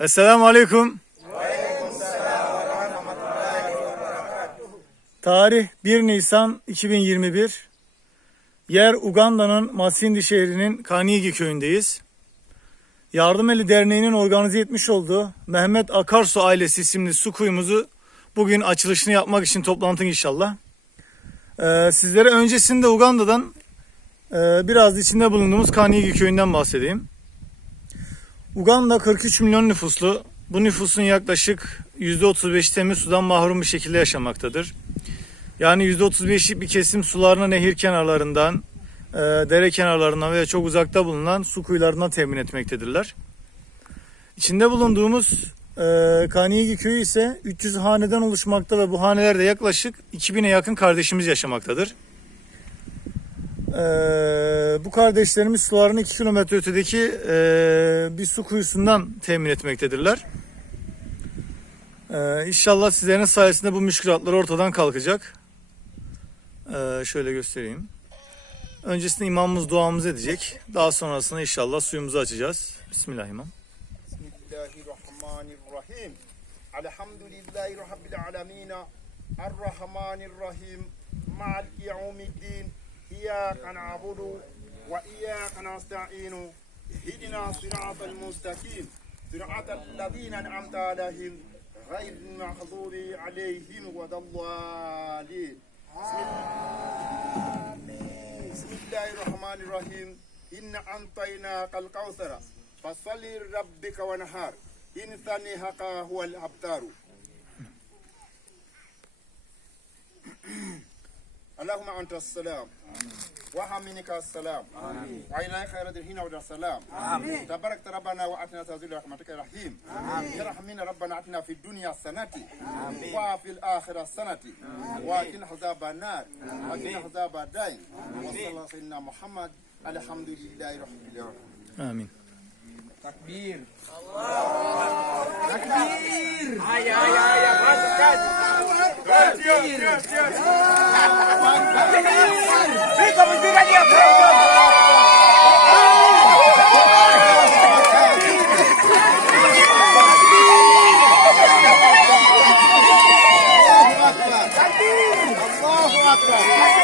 Esselamu Aleyküm. Tarih 1 Nisan 2021. Yer Uganda'nın Masindi şehrinin Kanigi köyündeyiz. Yardım Eli Derneği'nin organize etmiş olduğu Mehmet Akarsu ailesi isimli su kuyumuzu bugün açılışını yapmak için toplantı inşallah. Ee, sizlere öncesinde Uganda'dan e, biraz içinde bulunduğumuz Kanigi köyünden bahsedeyim. Uganda 43 milyon nüfuslu. Bu nüfusun yaklaşık %35 temiz sudan mahrum bir şekilde yaşamaktadır. Yani %35'lik bir kesim sularını nehir kenarlarından, e, dere kenarlarından veya çok uzakta bulunan su kuyularından temin etmektedirler. İçinde bulunduğumuz e, Kaniyegi köyü ise 300 haneden oluşmakta ve bu hanelerde yaklaşık 2000'e yakın kardeşimiz yaşamaktadır. E, bu kardeşlerimiz sularını 2 kilometre ötedeki e, bir su kuyusundan temin etmektedirler. E, inşallah sizlerin sayesinde bu müşkülatlar ortadan kalkacak. E, şöyle göstereyim. Öncesinde imamımız duamızı edecek. Daha sonrasında inşallah suyumuzu açacağız. Bismillahirrahmanirrahim. Bismillahirrahmanirrahim. Elhamdülillahi Rabbil alemin. Errahmanirrahim. Maliki إياك نعبد وإياك نستعين اهدنا صراط المستقيم. صراط الذين أنعمت عليهم غير المغضوب عليهم ولا الضالين. بسم الله. الرحمن الرحيم. إن أنطيناك الكوثر فصل ربك ونهار إن ثنيهك هو الأبتار اللهم أنت السلام. وحمينك السلام. آمين. وإلى خير الدين ودع السلام. آمين. تبارك ربنا وأتنا تزول رحمتك الرحيم آمين. رحمنا ربنا أتنا في الدنيا السنة آمين. وفي الآخرة سنة. وكن حزاب النار. وكن حزاب الدين. وصلى الله سيدنا محمد. الحمد لله رب العالمين. آمين. تكبير. الله تكبير. هيا هيا هيا. تكبير. تكبير. 对。